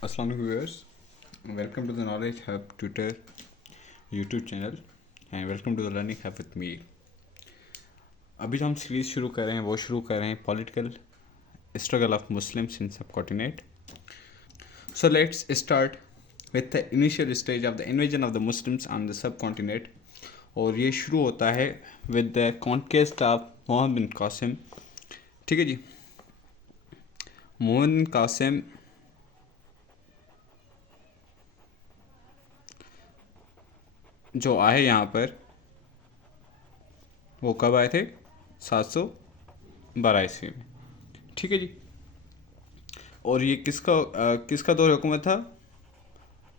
Assalamu alaikum viewers, welcome to the Knowledge Hub Twitter YouTube channel and welcome to the Learning Hub with me. अभी जो हम series शुरू कर रहे हैं वो शुरू कर रहे हैं political struggle of Muslims in subcontinent. So let's start with the initial stage of the invasion of the Muslims on the subcontinent. और ये शुरू होता है with the conquest of Mohammed bin Qasim. ठीक है जी. मोहम्मद बिन कासिम जो आए यहाँ पर वो कब आए थे? 712 ईस्वी में. ठीक है जी. और ये किसका दौर हुकूमत था?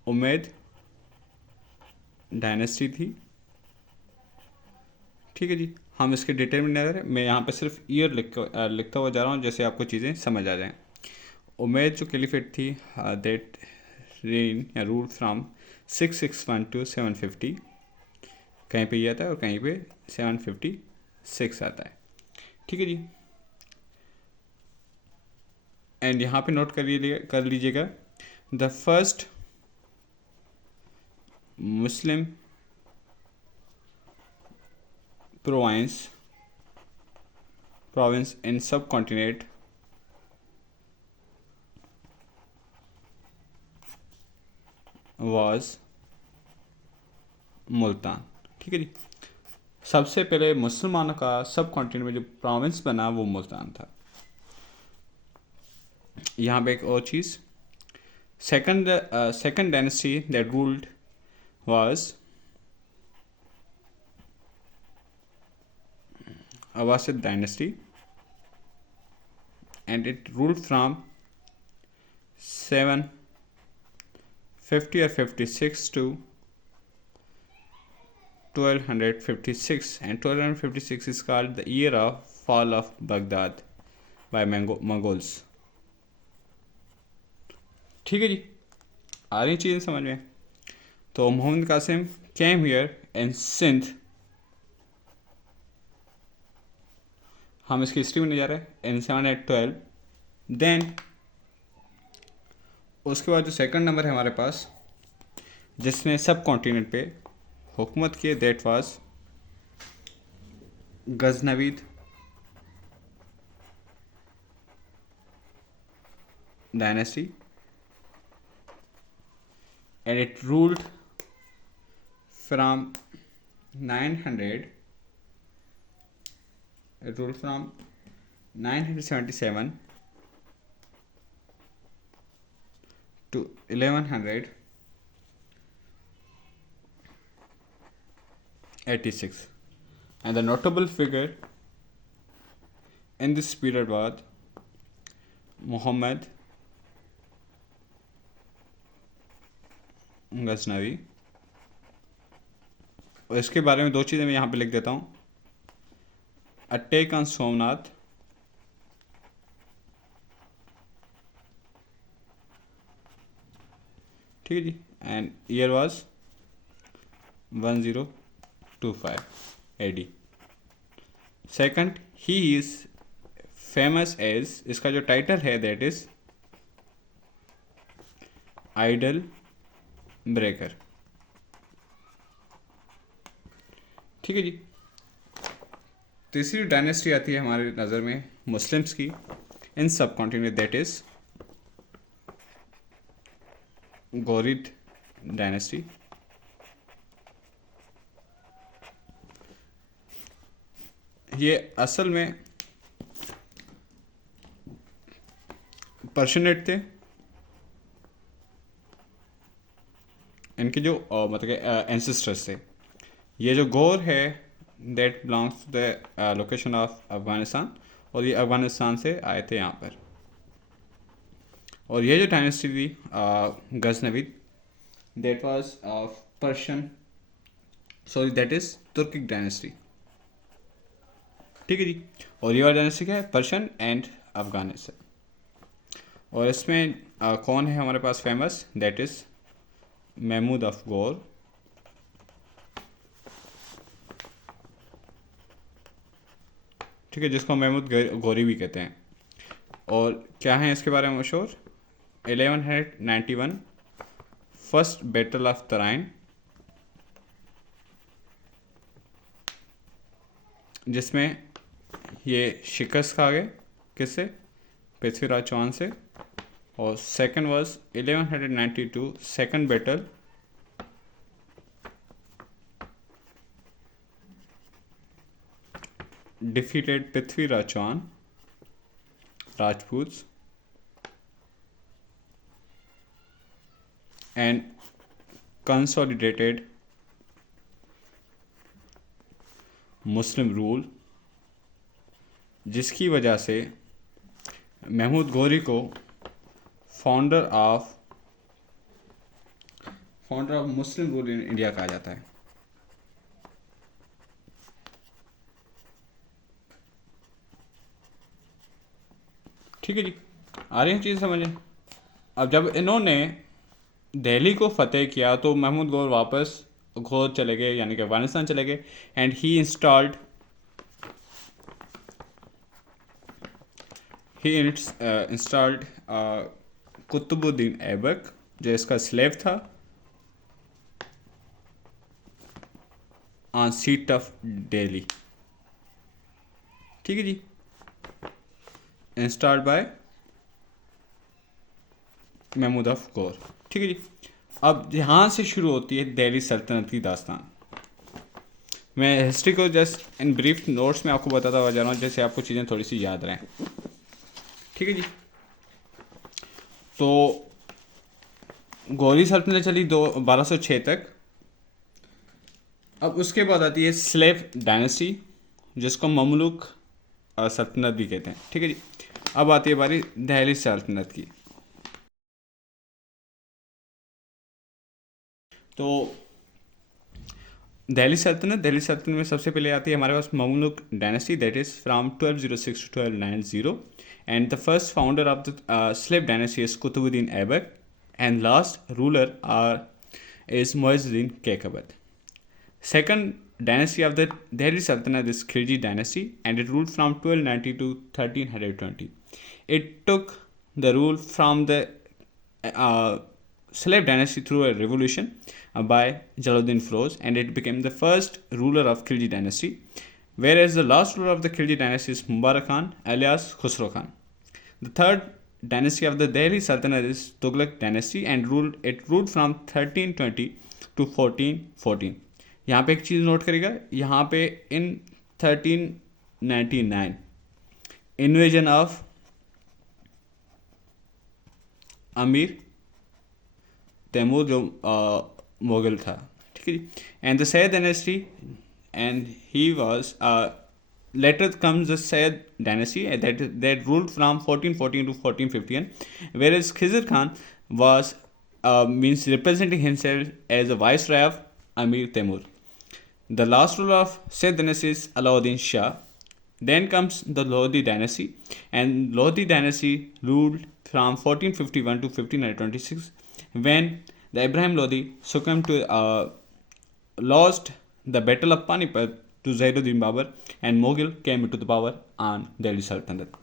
उमैद डायनेस्टी थी. ठीक है जी. हम इसके डिटेल में नहीं आ रहे, मैं यहाँ पर सिर्फ ईयर लिखता हुआ जा रहा हूँ जैसे आपको चीज़ें समझ आ जाएं. उमैद जो कैलिफेट थी दैट रेन या रूल फ्राम 661 to 750. कहीं पे ये आता है और कहीं पे 756 आता है. ठीक है जी. एंड यहाँ पे नोट कर लीजिएगा the first Muslim province in subcontinent was Multan. ठीक है जी. सबसे पहले मुसलमानों का सब कॉन्टिनेंट में जो प्रोविंस बना वो मुल्तान था. यहाँ पे एक और चीज़, second dynasty that ruled was Abbasid dynasty and it ruled from 750 or 56 to 1256, and 1256 is called the year of fall of Baghdad by Mongols. ठीक है जी. आ रही चीज़ें समझ में? तो Mohammad Qasim came here in Sindh. हम इसकी हिस्ट्री में नहीं जा रहे. इन 712. देन उसके बाद जो सेकंड नंबर है हमारे पास जिसने सब कॉन्टिनेंट पे हुकूमत की, that was Ghaznavid dynasty and it ruled from 977 to 1186, and the notable figure in this period was Muhammad Ghaznavi. और इसके बारे में दो चीज़ें मैं यहाँ पे लिख देता हूँ. अटैक ऑन सोमनाथ, ठीक है जी, and year was 1025 AD. Second, he is famous as, इसका जो टाइटल है दैट इज आइडल ब्रेकर. ठीक है जी. तीसरी डायनेस्टी आती है हमारी नज़र में मुस्लिम्स की इन सब कॉन्टिनेंट, दैट इज गौरिद डायनेस्टी. ये असल में पर्शियनेट थे. इनके जो मतलब एंसेस्टर्स थे. ये जो गौर है that belongs to the location of Afghanistan, और ये अफ़गानिस्तान से आए थे यहाँ पर. और ये जो डायनेस्टी थी Ghaznavid, that was Persian, sorry that is Turkic dynasty. ठीक है जी. और ये वाला डायनेस्टी क्या है? Persian and Afghanistan. और इसमें कौन है हमारे पास famous? That is Mahmud of Ghor. ठीक है, जिसको महमूद गौरी भी कहते हैं. और क्या है इसके बारे में मशहूर? 1191 फर्स्ट बैटल ऑफ तराइन, जिसमें ये शिकस्त खा गए किससे, पृथ्वीराज चौहान से। और second was 1192 second battle defeated Prithviraj Chauhan Rajputs and consolidated Muslim rule, जिसकी वजह से महमूद गौरी को founder of Muslim rule in India कहा जाता है। ठीक है जी, आ रही है चीज़ समझें। अब जब इन्होंने दिल्ली को फतेह किया तो महमूद गौर वापस घोर चले गए, यानी कि अफगानिस्तान चले गए, and he installed Qutbuddin Aibak, जो इसका स्लेव था, ऑन सीट ऑफ दिल्ली। ठीक है जी, इंस्टॉल्ड बाय महमूद अफ गौर। ठीक है जी, अब यहाँ से शुरू होती है दिल्ली सल्तनत की दास्तान। मैं हिस्ट्री को जस्ट इन ब्रीफ नोट्स में आपको बताता हुआ जा रहा हूँ, जैसे आपको चीज़ें थोड़ी सी याद रहें। ठीक है जी, तो गौरी सल्तनत चली 1206 तक। अब उसके बाद आती है स्लेव डायनेस्टी, जिसको ममलुक सल्तनत भी कहते हैं। ठीक है जी, अब आती है बारी दिल्ली सल्तनत की। तो दिल्ली सल्तनत में सबसे पहले आती है हमारे पास Mamluk dynasty, that is from 1206 to 1290, and the first founder of the slave dynasty is Qutubuddin Aibak, and last ruler is Muizzuddin Kaikabad. Second dynasty of the Delhi Sultanate is Khilji dynasty, and it ruled from 1290 to 1320. It took the rule from the slave dynasty through a revolution by Jalaluddin Firoz, and it became the first ruler of Khilji dynasty, whereas the last ruler of the Khilji dynasty is Mubarak Khan alias Khusro Khan. The third dynasty of the Delhi Sultanate is Tughlaq dynasty, and ruled from 1320 to 1414. यहाँ पे एक चीज़ note करेगा, यहाँ पे इन 1399 invasion of अमीर तैमूर जो मुगल था। ठीक है जी, and the Sayyid dynasty, and he was later comes the Sayyid dynasty that ruled from 1414 to 1451, whereas Khizr Khan was means representing himself as a viceroy of Amir Temur. The last ruler of Sayyid dynasty is Alauddin Shah. Then comes the Lodi dynasty, and Lodi dynasty ruled from 1451 to 1526, when the Ibrahim Lodi succumbed to lost the battle of Panipat to Zainuddin Babur, and Mughal came into the power on Delhi Sultanate.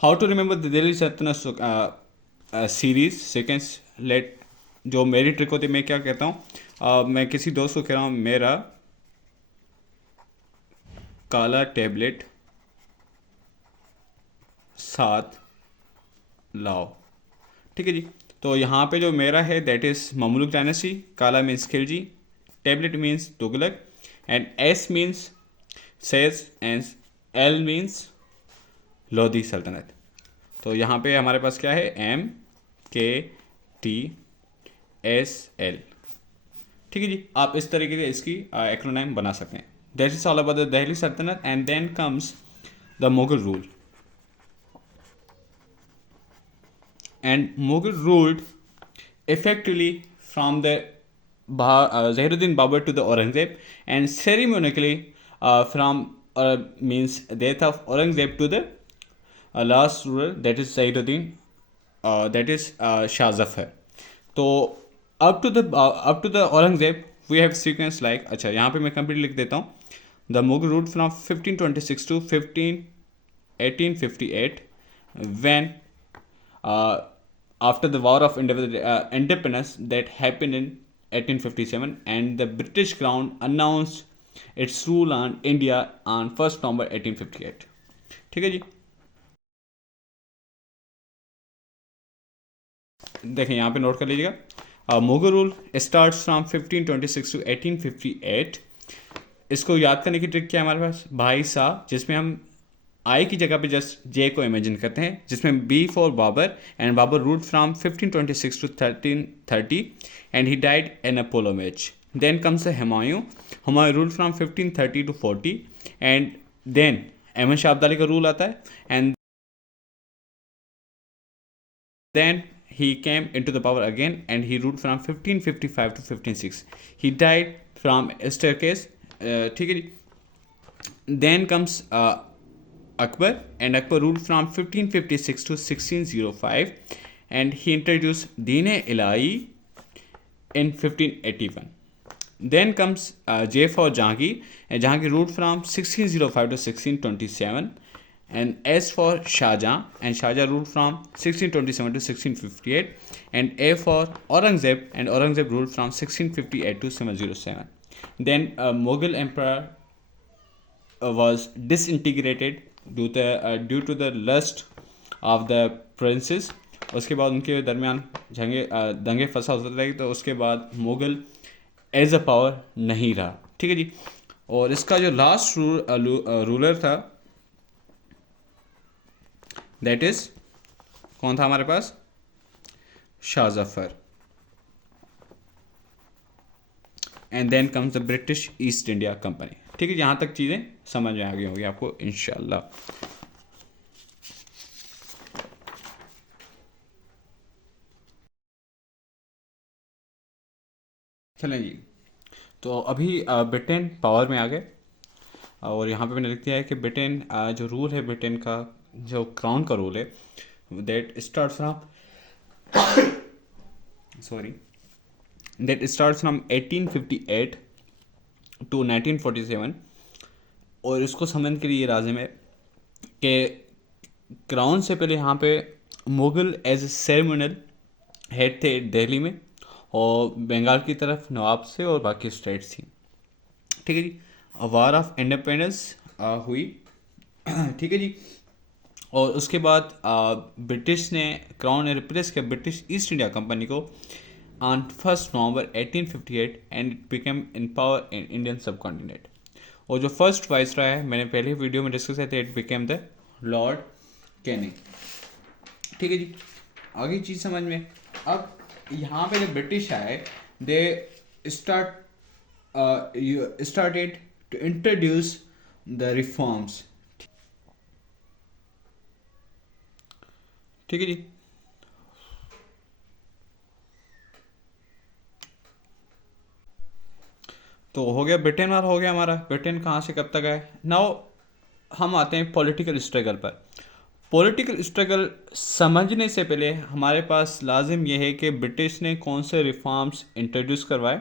How to remember the Delhi Sultanate series sequence? Let जो मेरी trick होती है, मैं क्या कहता हूँ, मैं किसी दोस्त को कह रहा हूँ मेरा काला टैबलेट साथ लाओ। ठीक है जी, तो यहाँ पे जो मेरा है दैट इज़ ममलुक डायनेस्टी, काला means Khilji, tablet means Tughlaq, and S means Sayyid and L means Lodhi सल्तनत। तो यहाँ पे हमारे पास क्या है, MKTSL। ठीक है जी, आप इस तरीके से इसकी एक्रोनाइम बना सकते हैं। That is all about the Delhi Sultanat, and then comes the Mughal rule. And Mughal ruled effectively from the Zainuddin Babur to the Aurangzeb, and ceremonically from means death of Aurangzeb to the last ruler, that is Zainuddin, that is Shah Zafar. तो up to the Aurangzeb we have sequence like, अच्छा यहाँ पे मैं complete लिख देता हूँ। The Mughal ruled from 1526 to 1858, when after the War of Independence that happened in 1857, and the British Crown announced its rule on India on 1st November 1858. ठीक है जी, देखें यहाँ पे नोट कर लीजिएगा, Mughal rule starts from 1526 to 1858. इसको याद करने की ट्रिक क्या है हमारे पास, भाई साहब, जिसमें हम आई की जगह पे जस्ट जे को इमेजिन करते हैं, जिसमें B for Babar, and Babar ruled from 1526 to 1330 and he died in Apollo match. Then comes Humayun. Humayun ruled from 1530 to 40 and then Ahmad Shah Abdali का रूल आता है, and then he came into the power again and he ruled from 1555 to 1506. He died from a staircase. ठीक है जी. Then comes Akbar, and Akbar ruled from 1556 to 1605 and he introduced Deen-e-Ilahi in 1581. Then comes J for Jahangir, and Jahangir ruled from 1605 to 1627. And S for Shahjahan, and Shahjahan ruled from 1627 to 1658. And A for Aurangzeb, and Aurangzeb ruled from 1658 to 707. Then Mughal Emperor was disintegrated due to the lust of the princes. उसके बाद उनके दरमियान दंगे फसाद होते रहे, तो उसके बाद मुग़ल एज अ पावर नहीं रहा. ठीक है जी. और इसका जो लास्ट रूलर था, दैट इज कौन था हमारे पास, Shah Zafar. And then comes the British East India Company. ठीक है, यहाँ तक चीज़ें समझ में आ गई होंगी आपको इंशाल्लाह. चलें जी, तो अभी ब्रिटेन पावर में आ गए, और यहाँ पे मैंने लिख दिया है कि ब्रिटेन जो रूल है, ब्रिटेन का जो क्राउन का रूल है, that start from that starts from 1858 to 1947. और इसको समझने के लिए लाजिम है कि क्राउन से पहले यहाँ पे Mughal as a ceremonial head थे दिल्ली में, और बंगाल की तरफ नवाब से और बाकी स्टेट्स थी. ठीक है जी. वार ऑफ इंडिपेंडेंस हुई. ठीक है जी. और उसके बाद ब्रिटिश ने, क्राउन ने रिप्लेस किया ब्रिटिश ईस्ट इंडिया कंपनी को on 1st November 1858 and it became in power in Indian सब कॉन्टिनेंट. और जो फर्स्ट वाइस रहा है, मैंने पहले वीडियो में डिस्कस किया था, it became the Lord Canning. ठीक है जी. आगे चीज़ समझ में. अब यहाँ पे जब ब्रिटिश आए, दे started to introduce the reforms. ठीक है जी. तो हो गया ब्रिटेन और हो गया हमारा. ब्रिटेन कहाँ से कब तक आए. नाउ हम आते हैं पॉलिटिकल स्ट्रगल पर. पॉलिटिकल स्ट्रगल समझने से पहले हमारे पास लाजिम यह है कि ब्रिटिश ने कौन से रिफॉर्म्स इंट्रोड्यूस करवाए,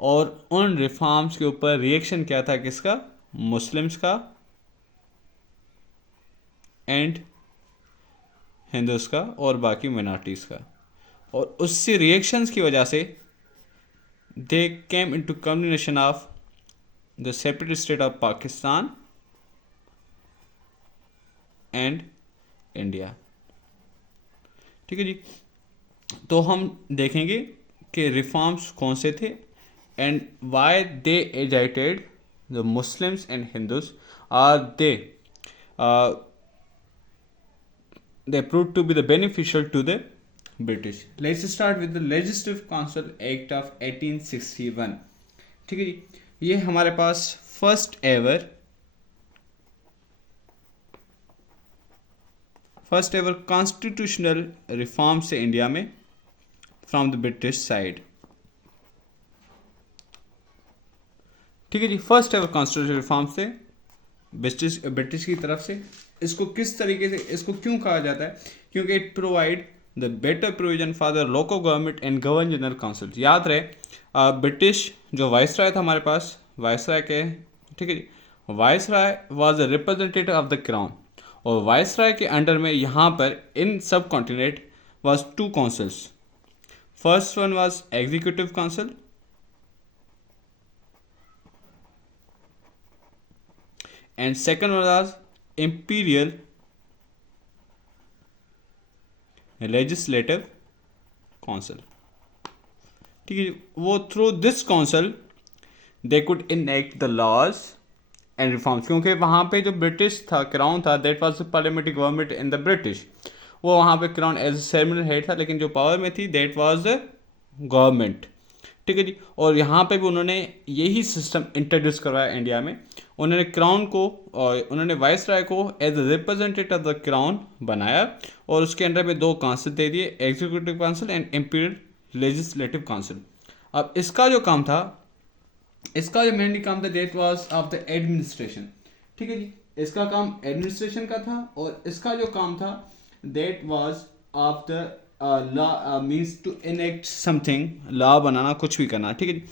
और उन रिफॉर्म्स के ऊपर रिएक्शन क्या था, किसका, मुस्लिम्स का एंड हिंदूज का और बाकी माइनॉरिटीज़ का. और उससे रिएक्शंस की वजह से they came into combination of the separate state of Pakistan and India. ठीक है जी. तो हम देखेंगे कि रिफॉर्म्स कौन से थे and why they agitated the Muslims and Hindus, are they proved to be the beneficial to the British. Let's start with the Legislative Council Act of 1861. ठीक है जी. ये हमारे पास फर्स्ट एवर कॉन्स्टिट्यूशनल रिफॉर्म से इंडिया में from the British side. ठीक है जी. First ever constitutional reform से British की तरफ से. इसको किस तरीके से, इसको क्यों कहा जाता है, क्योंकि it provide the better provision for the local government and governor general council. याद रहे, ब्रिटिश जो वाइसराय था हमारे पास, वाइसराय के, ठीक है जी, viceroy was the representative of the crown. और वाइसराय के अंडर में यहाँ पर in subcontinent was two councils. First one was Executive Council, and second one was Imperial Legislative Council. ठीक है, वो through this council they could enact the laws and reforms, क्योंकि वहाँ पे जो ब्रिटिश था, क्राउन था, that was the parliamentary government in the British, वो वहाँ पे crown as a ceremonial head था, लेकिन जो पावर में थी दैट वाज द गवर्नमेंट। ठीक है जी, और यहाँ पे भी उन्होंने यही सिस्टम इंट्रोड्यूस करवाया इंडिया में। उन्होंने क्राउन को और उन्होंने वाइस राय को as a representative of the crown बनाया, और उसके अंडर में दो काउंसिल दे दिए, executive council and imperial legislative council. अब इसका जो काम था, इसका जो मेनली काम था that was of the administration. ठीक है जी, इसका काम एडमिनिस्ट्रेशन का था, और इसका जो काम था that was of the law, means to enact something, law बनाना, कुछ भी करना। ठीक है जी,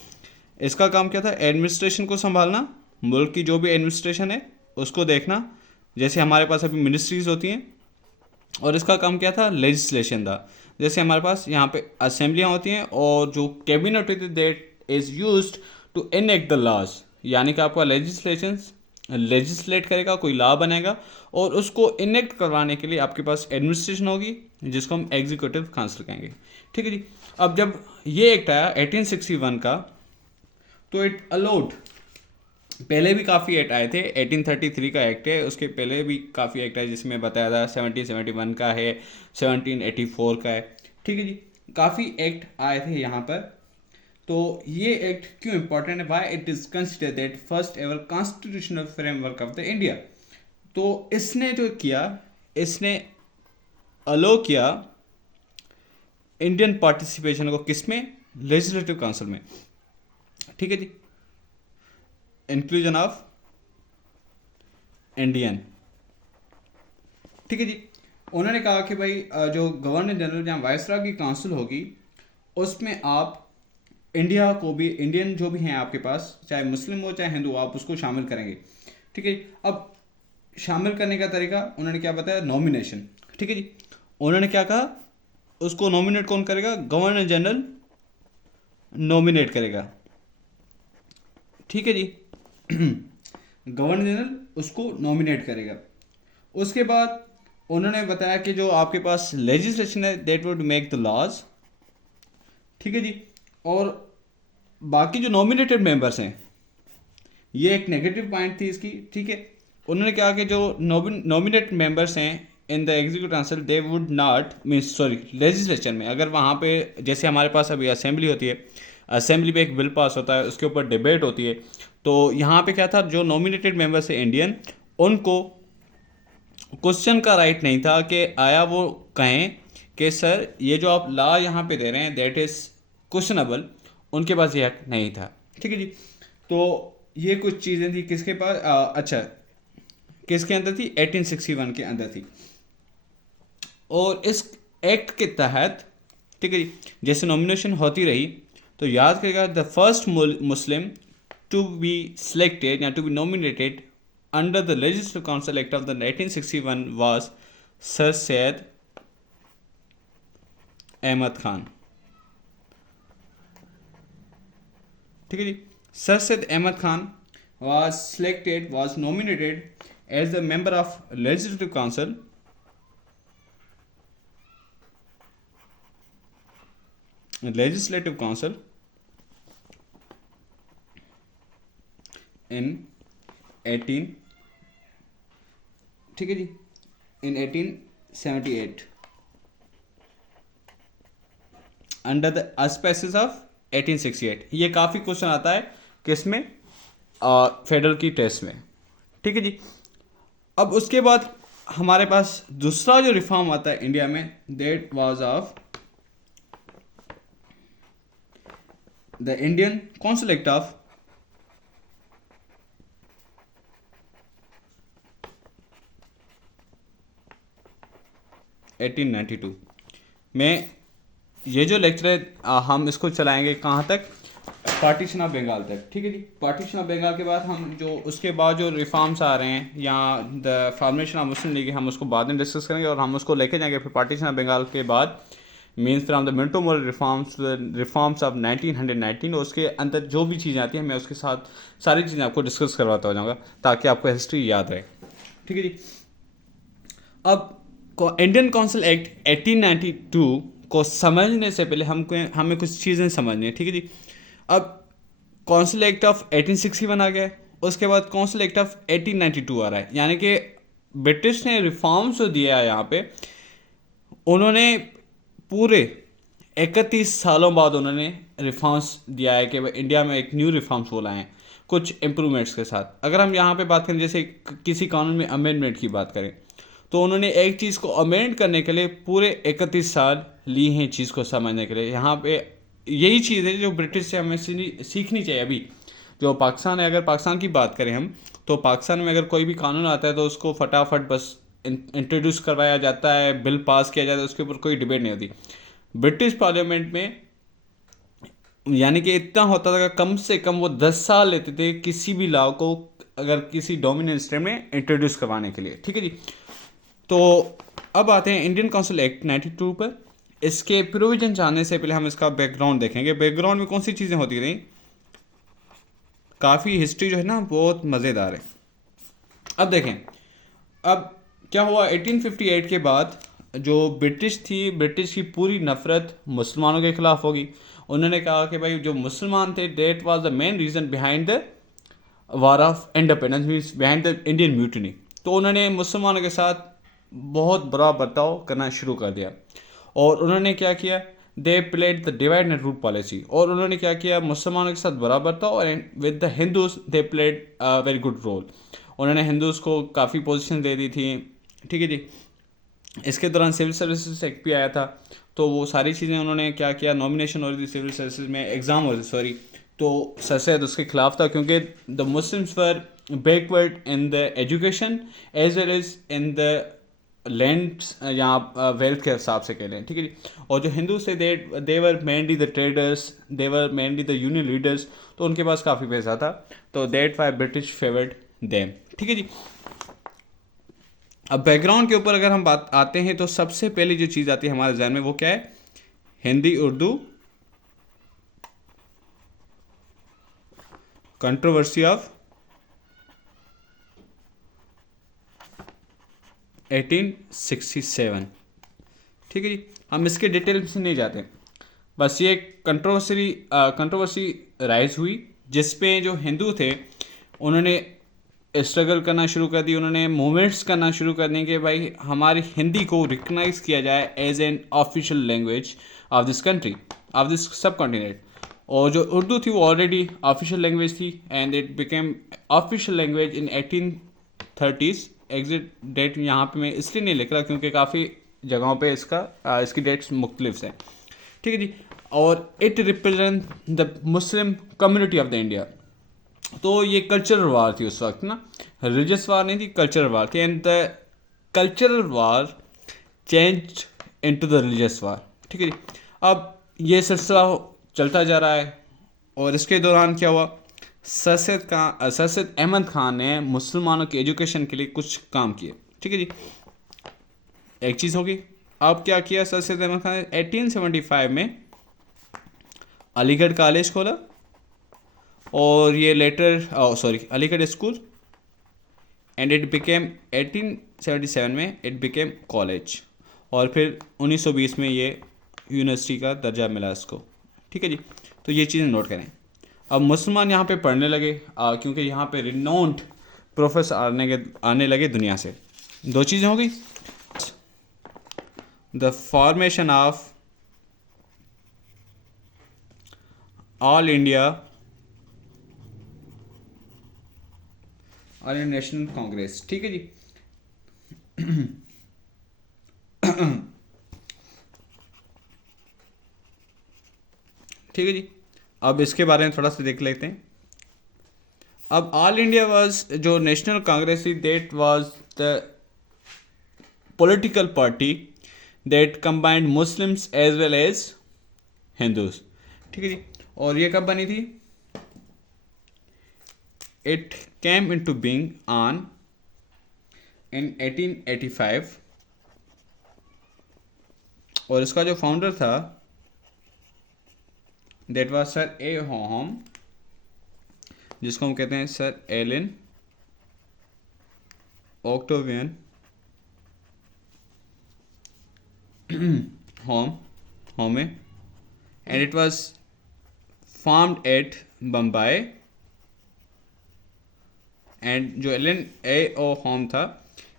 इसका काम क्या था, एडमिनिस्ट्रेशन को संभालना, मुल्क की जो भी एडमिनिस्ट्रेशन है उसको देखना, जैसे हमारे पास अभी मिनिस्ट्रीज होती हैं, और इसका काम क्या था, लेजिस्लेशन था। जैसे हमारे पास यहाँ पे असेंबलियाँ होती हैं, और जो कैबिनेट होती है that is used to enact the laws, यानी कि आपका लेजिस्लेट करेगा, कोई लॉ बनेगा, और उसको इनेक्ट करवाने के लिए आपके पास एडमिनिस्ट्रेशन होगी, जिसको हम एग्जीक्यूटिव काउंसिल कहेंगे। ठीक है जी, अब जब ये एक्ट आया 1861 का, तो इट अलाउड, पहले भी काफ़ी एक्ट आए थे, 1833 का एक्ट है, उसके पहले भी काफ़ी एक्ट है जिसमें बताया था, 1771 का है, 1784 का है। ठीक है जी, काफ़ी एक्ट आए थे यहाँ पर। तो ये एक्ट क्यों इंपॉर्टेंट है, why it is consider that first ever constitutional framework of the India. तो इसने जो किया, इसने अलो किया इंडियन पार्टिसिपेशन को, किसमें, लेजिस्लेटिव काउंसिल में। ठीक है जी, इंक्लूजन ऑफ इंडियन। ठीक है जी, उन्होंने कहा कि भाई जो गवर्नर जनरल जहाँ वायसराय की काउंसिल होगी, उसमें आप इंडिया को भी, इंडियन जो भी हैं आपके पास, चाहे मुस्लिम हो चाहे हिंदू, आप उसको शामिल करेंगे। ठीक है, अब शामिल करने का तरीका उन्होंने क्या बताया, नॉमिनेशन। ठीक है जी, उन्होंने क्या कहा, उसको नॉमिनेट कौन करेगा, गवर्नर जनरल नॉमिनेट करेगा। ठीक है जी, गवर्नर जनरल उसको नॉमिनेट करेगा। उसके बाद उन्होंने बताया कि जो आपके पास लेजिस्लेशन है that would make the laws. ठीक है जी, और बाकी जो नॉमिनेटेड मेंबर्स हैं, ये एक नेगेटिव पॉइंट थी इसकी। ठीक है, उन्होंने कहा कि जो नॉमिनेटेड मेंबर्स हैं in the executive council they would not means legislation में, अगर वहाँ पे जैसे हमारे पास अभी असेंबली होती है, असेंबली पे एक बिल पास होता है, उसके ऊपर डिबेट होती है, तो यहाँ पे क्या था, जो नॉमिनेटेड मेंबर्स है इंडियन, उनको क्वेश्चन का राइट नहीं था कि आया वो कहें कि सर ये जो आप लॉ यहाँ पे दे रहे हैं दैट इज़ क्वेश्चनेबल, उनके पास ये हक नहीं था। ठीक है जी, तो ये कुछ चीज़ें थी किसके पास, अच्छा किसके अंदर थी, 1861 के अंदर थी। और इस एक्ट के तहत, ठीक है जी, जैसे नॉमिनेशन होती रही, तो याद करेगा, the first Muslim to be selected या to be nominated under the Legislative Council Act of the 1961 was Sir Syed Ahmad Khan। ठीक है जी, Sir Syed Ahmad Khan was selected, was nominated as the member of Legislative Council in 18, ठीक है जी, in 1878 under the ऑस्पिसेस of 1868। ये काफ़ी question आता है किसमें, federal की टेस्ट में। ठीक है जी, अब उसके बाद हमारे पास दूसरा जो रिफॉर्म आता है इंडिया में, that was of the Indian council act of 1892 में। ये जो लेक्चर है हम इसको चलाएंगे कहाँ तक, पार्टीशन ऑफ बंगाल तक, ठीक है जी। पार्टीशन ऑफ बंगाल के बाद हम जो उसके बाद जो रिफॉर्म्स आ रहे हैं या the formation of Muslim league, हम उसको बाद में डिस्कस करेंगे और हम उसको लेके जाएंगे। फिर पार्टीशन ऑफ बंगाल के बाद means from the Minto more reforms of 1919, और उसके अंदर जो भी चीज़ें आती हैं मैं उसके साथ सारी चीज़ें आपको डिस्कस करवाता हो जाऊँगा ताकि आपको हिस्ट्री याद रहे, ठीक है जी। अब इंडियन काउंसिल एक्ट 1892 को समझने से पहले हमें कुछ चीज़ें समझनी है, ठीक है जी। अब काउंसिल एक्ट ऑफ 1861 आ गया, उसके बाद काउंसिल एक्ट ऑफ 1892 आ रहा है, यानी कि ब्रिटिश ने रिफॉर्म्स जो दिया है यहाँ पे, उन्होंने पूरे 31 सालों बाद उन्होंने रिफॉर्म्स दिया है कि इंडिया में एक न्यू रिफॉर्म्स बोला है कुछ इम्प्रूवमेंट्स के साथ। अगर हम यहाँ पे बात करें जैसे किसी कानून में अमेंडमेंट की बात करें तो उन्होंने एक चीज़ को अमेंड करने के लिए पूरे 31 साल लिए हैं चीज़ को समझने के लिए। यहाँ पे यही चीज़ है जो ब्रिटिश से हमें सीखनी चाहिए। अभी जो पाकिस्तान है, अगर पाकिस्तान की बात करें हम, तो पाकिस्तान में अगर कोई भी कानून आता है तो उसको फटाफट बस इंट्रोड्यूस करवाया जाता है, बिल पास किया जाता है, उसके ऊपर कोई डिबेट नहीं होती। ब्रिटिश पार्लियामेंट में यानी कि इतना होता था कि कम से कम वो 10 साल लेते थे किसी भी लॉ को अगर किसी डोमिनेंट स्टेट में इंट्रोड्यूस करवाने के लिए, ठीक है जी। तो अब आते हैं इंडियन काउंसिल एक्ट 92 पर। इसके प्रोविजन जानने से पहले हम इसका बैकग्राउंड देखेंगे। बैकग्राउंड में कौन सी चीज़ें होती रही, काफ़ी हिस्ट्री जो है ना बहुत मज़ेदार है। अब देखें, अब क्या हुआ 1858 के बाद जो ब्रिटिश थी, ब्रिटिश की पूरी नफ़रत मुसलमानों के ख़िलाफ़ होगी। उन्होंने कहा कि भाई जो मुसलमान थे that was the main reason behind the war of independence, means behind the Indian mutiny. तो उन्होंने मुसलमानों के साथ बहुत बुरा बर्ताव करना शुरू कर दिया और उन्होंने क्या किया, they played the divide and rule policy. और उन्होंने क्या किया, मुसलमानों के साथ बुरा बर्ताव, और with the Hindus they played very good role. उन्होंने हिंदूज़ को काफ़ी पोजीशन दे दी थी, ठीक है जी। इसके दौरान सिविल सर्विसेज एक्ट भी आया था, तो वो सारी चीज़ें उन्होंने क्या किया, नॉमिनेशन हो रही थी सिविल सर्विसेज में, एग्ज़ाम हो रही थी सॉरी, तो सर सैयद उसके खिलाफ था क्योंकि the Muslims were backward in the education as well as in the land या वेल्थ के हिसाब से कह लें, ठीक है जी। और जो हिंदू थे they were mainly the traders, they were mainly the union leaders, तो उनके पास काफ़ी पैसा था, तो that why British favoured them, ठीक है जी। अब बैकग्राउंड के ऊपर अगर हम बात आते हैं तो सबसे पहली जो चीज़ आती है हमारे जहन में वो क्या है, हिंदी उर्दू कंट्रोवर्सी ऑफ 1867, ठीक है जी। हम इसके डिटेल से नहीं जाते, बस ये कंट्रोवर्सी राइज हुई जिसपे जो हिंदू थे उन्होंने स्ट्रगल करना शुरू कर दी, उन्होंने मूवमेंट्स करना शुरू कर दी कि भाई हमारी हिंदी को रिकग्नाइज किया जाए as an official language of this country, of this subcontinent. और जो उर्दू थी वो ऑलरेडी ऑफिशियल लैंग्वेज थी and it became official language in 1830। Exit date यहाँ पे मैं इसलिए नहीं लिख रहा क्योंकि काफ़ी जगहों पे इसकी डेट्स मुख्तलिफ हैं, ठीक है जी। और it represent the Muslim community of the India. तो ये कल्चरल वार थी उस वक्त ना, रिलीजियस वार नहीं थी, कल्चरल वार थी, and the cultural war change into the religious war, ठीक है जी। अब ये सिलसिला चलता जा रहा है और इसके दौरान क्या हुआ, सर सैयद अहमद खान ने मुसलमानों की एजुकेशन के लिए कुछ काम किए, ठीक है जी। एक चीज़ होगी, अब क्या किया सर सैयद अहमद खान ने 1875 में अलीगढ़ कॉलेज खोला और ये later Aligarh school, and it became 1877 में इट बिकेम कॉलेज, और फिर 1920 में ये यूनिवर्सिटी का दर्जा मिला इसको, ठीक है जी। तो ये चीज़ें नोट करें। अब मुसलमान यहाँ पे पढ़ने लगे क्योंकि यहाँ पे रिनाउंड प्रोफेसर आने लगे दुनिया से। दो चीज़ें हो गई, the formation of all India national Congress, ठीक है जी। ठीक है जी। अब इसके बारे में थोड़ा सा देख लेते हैं। अब ऑल इंडिया वाज जो नेशनल कांग्रेस थी, that was the political party that combined Muslims as well as Hindus, ठीक है जी। और ये कब बनी थी, it came into being on in 1885 और इसका जो फाउंडर था that was sir A Hume, जिसको हम कहते हैं sir Allan Octavian Hume, and it was formed at Bombay, and जो एलन ए ओ होम था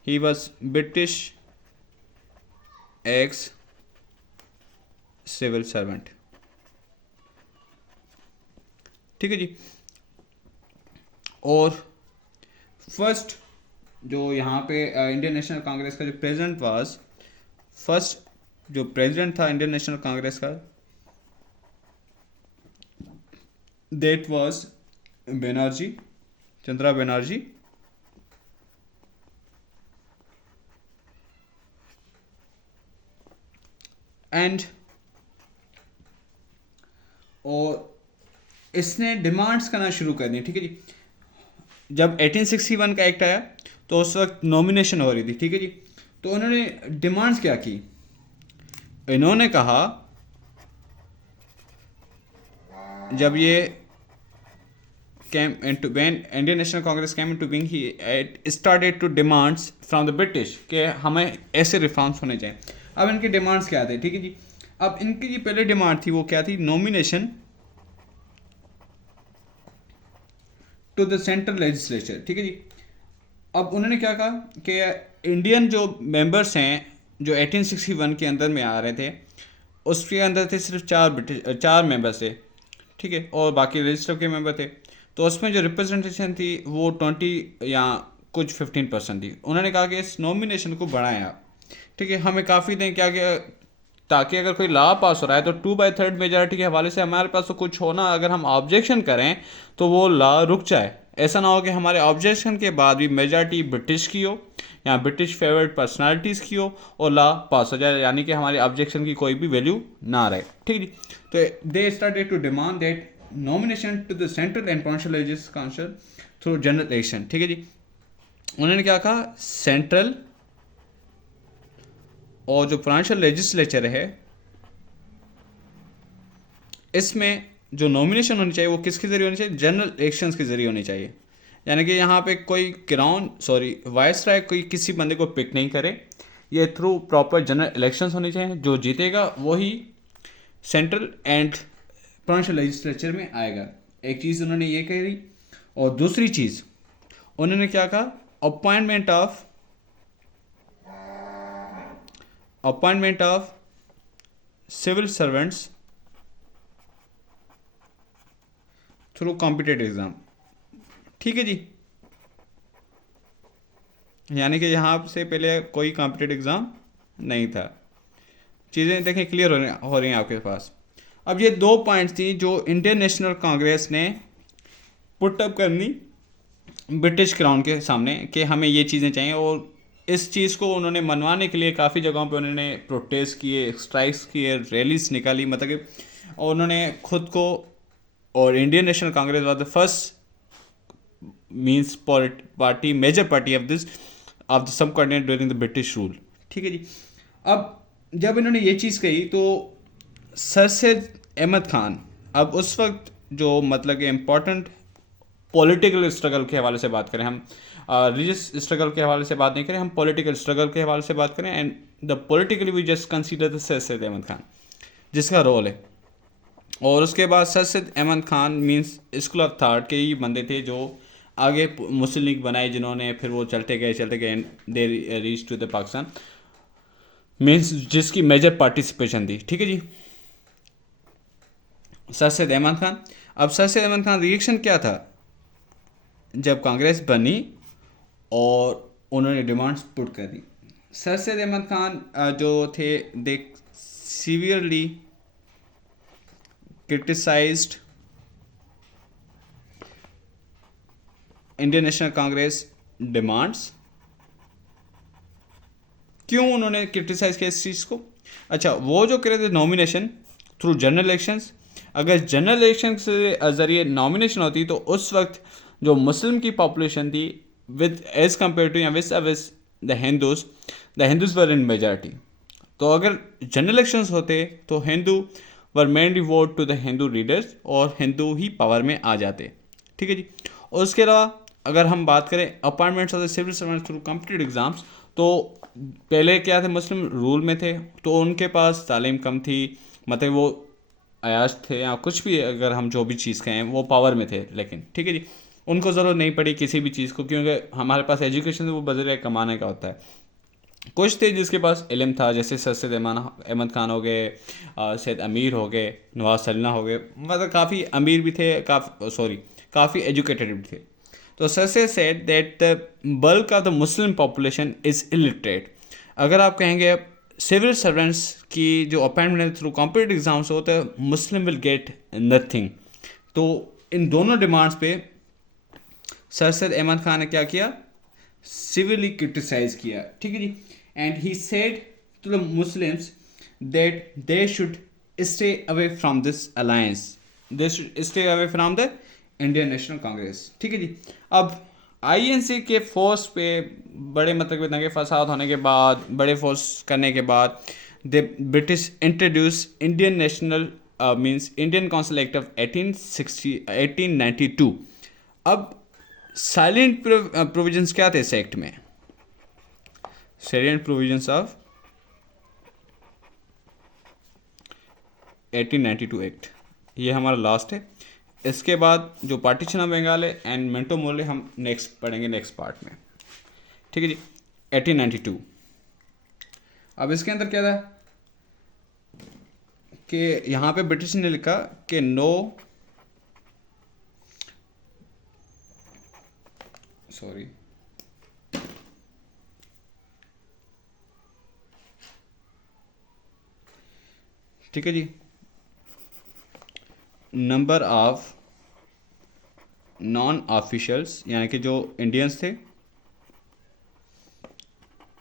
he was British ex civil servant. ठीक है जी। और फर्स्ट जो यहाँ पे इंडियन नेशनल कांग्रेस का जो प्रेसिडेंट वाज, फर्स्ट जो प्रेसिडेंट था इंडियन नेशनल कांग्रेस का that was Banerjee, Chandra Banerjee. And और इसने डिमांड्स करना शुरू कर दी। ठीक है जी। जब 1861 का एक्ट आया तो उस वक्त नॉमिनेशन हो रही थी। ठीक है जी। तो उन्होंने डिमांड्स क्या की, इन्होंने कहा जब ये came into when Indian National Congress came into being, he started to demands from the British कि हमें ऐसे रिफॉर्म्स होने चाहिए। अब इनके डिमांड्स क्या थे? ठीक है जी। अब इनकी जो पहले डिमांड थी वो क्या थी? Nomination to the central legislature. ठीक है जी। अब उन्होंने क्या कहा कि इंडियन जो मेंबर्स हैं जो 1861 के अंदर में आ रहे थे उसके अंदर थे सिर्फ चार मेंबर्स थे। ठीक है। और बाकी रजिस्टर के मेंबर थे। तो उसमें जो रिप्रेजेंटेशन थी वो 20 या कुछ 15% थी। उन्होंने कहा कि इस नॉमिनेशन को बढ़ाएं आप। ठीक है। हमें काफ़ी दें क्या ताकि अगर कोई लॉ पास हो रहा है तो 2/3 मेजॉरिटी के हवाले से हमारे पास तो कुछ हो ना, अगर हम ऑब्जेक्शन करें तो वो लॉ रुक जाए। ऐसा ना हो कि हमारे ऑब्जेक्शन के बाद भी मेजॉरिटी ब्रिटिश की हो या ब्रिटिश फेवरेट पर्सनालिटीज़ की हो और लॉ पास हो जाए, यानी कि हमारे ऑब्जेक्शन की कोई भी वैल्यू ना रहे। ठीक है। तो they started to demand that nomination to the central and provincial legislative council through general election. ठीक है जी। उन्होंने क्या कहा, सेंट्रल और जो प्रोविंशियल लेजिस्लेचर है इसमें जो नॉमिनेशन होनी चाहिए वो किसके जरिए होनी चाहिए? जनरल इलेक्शंस के जरिए होनी चाहिए। यानी कि यहाँ पे कोई वाइसराय कोई किसी बंदे को पिक नहीं करे, ये थ्रू प्रॉपर जनरल इलेक्शंस होनी चाहिए। जो जीतेगा वही सेंट्रल एंड प्रोविंशियल लेजिस्लेचर में आएगा। एक चीज़ उन्होंने ये कही। और दूसरी चीज़ उन्होंने क्या कहा, appointment of civil servants through competitive exam. ठीक है जी। यानी कि यहाँ से पहले कोई कॉम्पिटेटिव एग्जाम नहीं था। चीज़ें देखें क्लियर हो रही हैं आपके पास। अब ये 2 पॉइंट्स थी जो इंडियन नेशनल कांग्रेस ने पुटअप करनी ब्रिटिश क्राउन के सामने कि हमें ये चीज़ें चाहिए। और इस चीज़ को उन्होंने मनवाने के लिए काफ़ी जगहों पे उन्होंने प्रोटेस्ट किए, स्ट्राइक्स किए, रैलीज निकाली, मतलब कि और उन्होंने खुद को, और Indian National Congress was the first means party, major party of the subcontinent during the British rule. ठीक है जी। अब जब इन्होंने ये चीज़ कही तो सर सैयद अहमद खान, अब उस वक्त जो मतलब कि इम्पोर्टेंट पॉलिटिकल स्ट्रगल के हवाले से बात करें, हम रिलीजियस स्ट्रगल के हवाले से बात नहीं करें, हम पॉलिटिकल स्ट्रगल के हवाले से बात करें, and the politically we just consider the sir Syed Ahmad Khan जिसका रोल है। और उसके बाद sir Syed Ahmad Khan means school of thought के ही बंदे थे जो आगे मुस्लिम लीग बनाई, जिन्होंने फिर वो चलते गए and they reach to the Pakistan means जिसकी मेजर पार्टिसिपेशन थी। ठीक है जी। सर सैयद अहमद खान, अब सर सैयद अहमद खान रिएक्शन क्या था जब कांग्रेस बनी और उन्होंने डिमांड्स पुट कर दी। सर सैयद अहमद खान जो थे they severely criticised Indian National Congress demands. क्यों उन्होंने क्रिटिसाइज किया इस चीज़ को? अच्छा, वो जो कह रहे थे नॉमिनेशन थ्रू जनरल इलेक्शंस, अगर जनरल इलेक्शन के जरिए नॉमिनेशन होती तो उस वक्त जो मुस्लिम की पॉपुलेशन थी विद एज कम्पेयर टू या with the Hindus were in majority. तो अगर जनरल इलेक्शंस होते तो Hindu were mainly vote to the Hindu leaders और हिंदू ही पावर में आ जाते। ठीक है जी। और उसके अलावा अगर हम बात करें appointments of the civil servants through competitive exams, तो पहले क्या थे, मुस्लिम रूल में थे तो उनके पास तालीम कम थी, मतलब वो अयाश थे या कुछ भी, अगर हम जो भी चीज़ कहें वो पावर में थे, लेकिन ठीक है जी उनको ज़रूरत नहीं पड़ी किसी भी चीज़ को, क्योंकि हमारे पास एजुकेशन वो बजर कमाने का होता है। कुछ थे जिसके पास इल्म था, जैसे सर सैयद अहमद खान हो गए, सैयद अमीर हो गए, नवाज सल्लना हो गए, मतलब काफ़ी अमीर भी थे, काफ़ी एजुकेटेड भी थे। तो सर से said that the bulk of the Muslim population is illiterate. अगर आप कहेंगे सिविल सर्वेंट्स की जो अपॉइंटमेंट थ्रू कॉम्पिटिटिव एग्जाम्स होते हैं, मुस्लिम विल गेट नथिंग। तो इन दोनों डिमांड्स पे सर सैयद अहमद खान ने क्या किया, सिविली क्रिटिसाइज किया। ठीक है जी। And he said to the Muslims that they should stay away from this alliance, they should stay away from the Indian National Congress. ठीक है जी। अब आईएनसी के फोर्स पे बड़े मतलब दंगे फसाद होने के बाद, बड़े फोर्स करने के बाद, the British introduce Indian national means Indian council act of 1892। अब साइलेंट प्रोविजंस क्या थे इस एक्ट में, साइलेंट प्रोविजंस ऑफ 1892 एक्ट, ये हमारा लास्ट है। इसके बाद जो पार्टीशन ऑफ बंगाल है एंड मेंटो मोर्ले हम नेक्स्ट पढ़ेंगे नेक्स्ट पार्ट में। ठीक है जी। 1892। अब इसके अंदर क्या था कि यहाँ पे ब्रिटिश ने लिखा कि नो सॉरी ठीक है जी, नंबर ऑफ नॉन ऑफिशियल्स यानी कि जो इंडियंस थे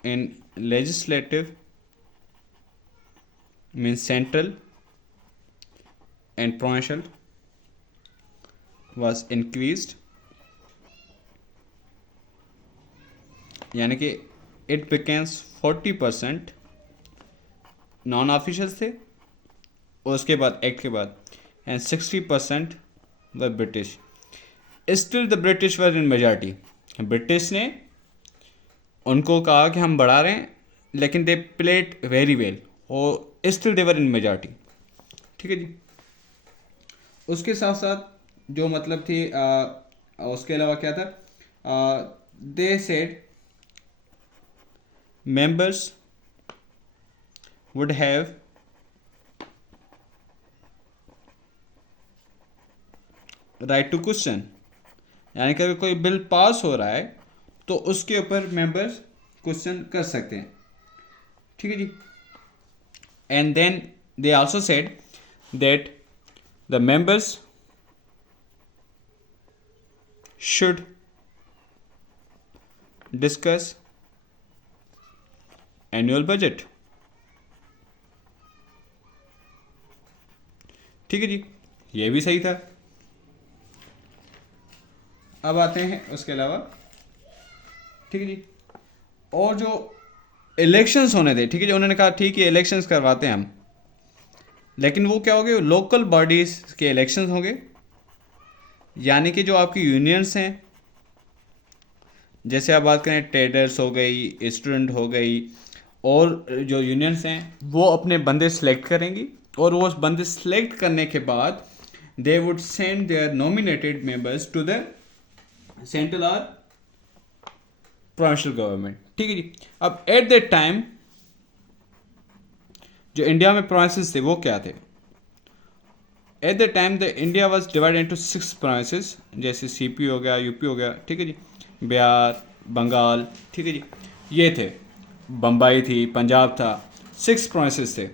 in legislative means central and provincial was increased, यानी कि इट बिकेम्स 40% नॉन ऑफिशियल्स थे और उसके बाद एक्ट के बाद, एंड 60% व British. Still the British were in majority. British ने उनको कहा कि हम बढ़ा रहे हैं, लेकिन दे प्लेड वेरी वेल और still they were in majority. ठीक है जी। उसके साथ साथ जो मतलब थी उसके अलावा क्या था, they said members would have right to question, यानी कि अगर कोई बिल पास हो रहा है तो उसके ऊपर मेंबर्स क्वेश्चन कर सकते हैं। ठीक है जी। And then they also said that the members should discuss annual budget. ठीक है जी, ये भी सही था। अब आते हैं उसके अलावा, ठीक है जी, और जो इलेक्शंस होने थे, ठीक है जी, उन्होंने कहा ठीक है इलेक्शंस करवाते हैं हम, लेकिन वो क्या हो गए, लोकल बॉडीज के इलेक्शंस होंगे, यानी कि जो आपकी यूनियंस हैं, जैसे आप बात करें ट्रेडर्स हो गई, स्टूडेंट हो गई, और जो यूनियंस हैं वो अपने बंदे सेलेक्ट करेंगी, और वो बंदे सेलेक्ट करने के बाद they would send their nominated members to the central और प्रोविंशियल गवर्नमेंट। ठीक है जी। अब एट दैट टाइम जो इंडिया में प्रोविंसेस थे वो क्या थे, at the time the India was divided into 6 provinces, जैसे सीपी हो गया, यूपी हो गया, ठीक है जी, बिहार, बंगाल, ठीक है जी, ये थे, बम्बई थी, पंजाब था, 6 प्रोविंसेस थे।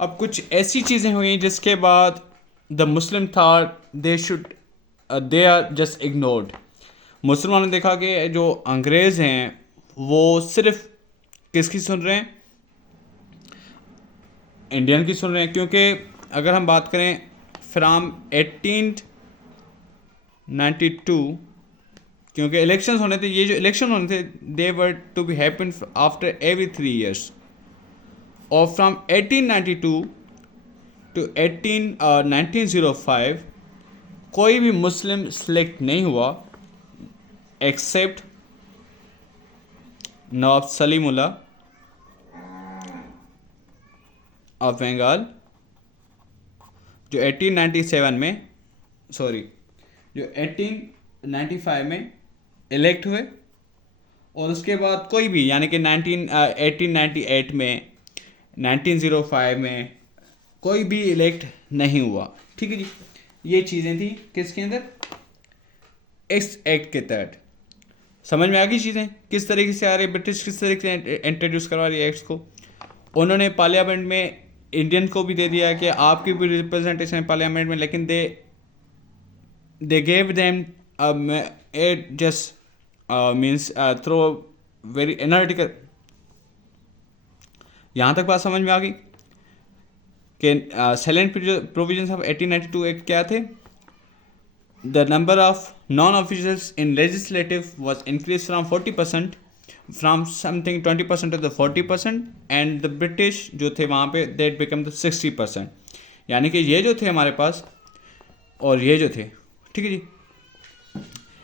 अब कुछ ऐसी चीज़ें हुई जिसके बाद द मुस्लिम था दे आर जस्ट इग्नोर्ड। मुसलमानों ने देखा कि जो अंग्रेज़ हैं वो सिर्फ किसकी सुन रहे हैं, इंडियन की सुन रहे हैं, क्योंकि अगर हम बात करें फ्राम 18 92, क्योंकि इलेक्शंस होने थे, ये जो इलेक्शन होने थे they were to be happen after every 3 years, और फ्रॉम 1892 टू 1905 कोई भी मुस्लिम सिलेक्ट नहीं हुआ एक्सेप्ट नवाब सलीमुल्लाह ऑफ बंगाल, जो 1897 में जो 1895 में इलेक्ट हुए, और उसके बाद कोई भी यानी कि 1898 में 1905 में कोई भी इलेक्ट नहीं हुआ। ठीक है जी, ये चीज़ें थी किसके अंदर, इस एक्ट के तहत। समझ में आ गई चीज़ें किस तरीके से आ रही है, ब्रिटिश किस तरीके से इंट्रोड्यूस करवा रही है एक्ट्स को। उन्होंने पार्लियामेंट में इंडियन को भी दे दिया कि आपकी भी रिप्रेजेंटेशन है पार्लियामेंट में, लेकिन they gave them it just means through very analytical। यहाँ तक बात समझ में आ गई कि साइलेंट प्रोविजंस ऑफ 1892 एक्ट क्या थे। The number of non officers in legislative was increase from 40% from something 20% to the 40%, and the British जो थे वहाँ पे दैट बिकम द 60%। यानी कि ये जो थे हमारे पास और ये जो थे, ठीक है जी,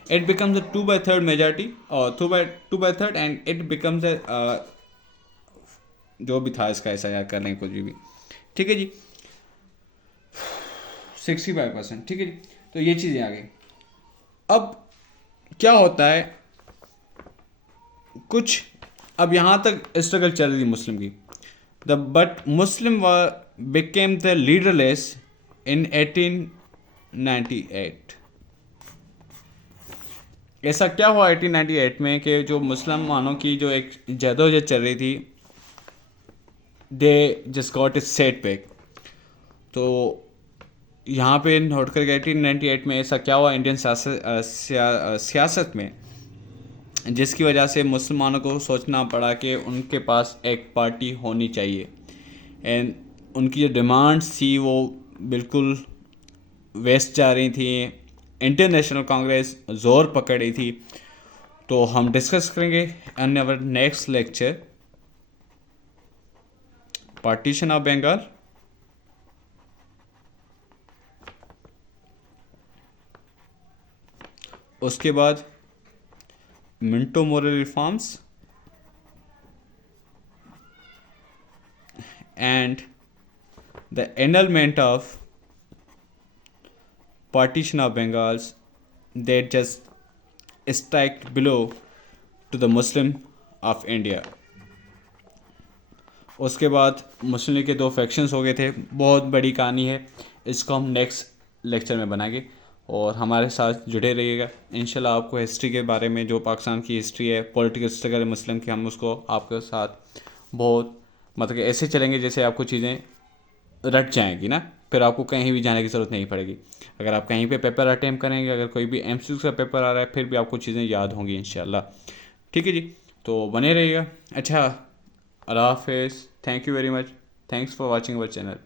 it becomes a 2/3 majority और 2/3 and it becomes a जो भी था इसका ऐसा याद कर लें कुछ भी, ठीक है जी, 65%। ठीक है जी, तो ये चीज़ें आ गई। अब क्या होता है, कुछ अब यहाँ तक स्ट्रगल चल रही थी मुस्लिम की, but Muslim became the leaderless in 1898। ऐसा क्या हुआ 1898 में कि जो मुसलमानों की जो एक जदोजहद चल रही थी, they just got it set back. तो यहाँ पे नोट करके 1898 में ऐसा क्या हुआ इंडियन सियासत में, जिसकी वजह से मुसलमानों को सोचना पड़ा कि उनके पास एक पार्टी होनी चाहिए, एंड उनकी जो डिमांड्स थी वो बिल्कुल वेस्ट जा रही थी। इंटरनेशनल कांग्रेस ज़ोर पकड़ रही थी। तो हम डिस्कस करेंगे in our next lecture partition of Bengal, उसके बाद Minto Morley reforms and the annulment of partition of Bengals that just stacked below to the Muslim of India। उसके बाद मुस्लिम लीग के 2 फैक्शंस हो गए थे, बहुत बड़ी कहानी है, इसको हम नेक्स्ट लेक्चर में बनाएंगे और हमारे साथ जुड़े रहिएगा। इंशाल्लाह आपको हिस्ट्री के बारे में, जो पाकिस्तान की हिस्ट्री है, पॉलिटिकल स्ट्रगल है मुस्लिम की, हम उसको आपके साथ बहुत मतलब ऐसे चलेंगे जैसे आपको चीज़ें रट जाएंगी ना, फिर आपको कहीं भी जाने की ज़रूरत नहीं पड़ेगी। अगर आप कहीं पे पेपर अटैम्प्ट करेंगे, अगर कोई भी एमसीक्यू का पेपर आ रहा है, फिर भी आपको चीज़ें याद होंगी इंशाल्लाह। ठीक है जी, तो बने रहिएगा। अच्छा, अल्लाह हाफिज़, thank you very much, thanks for watching our channel.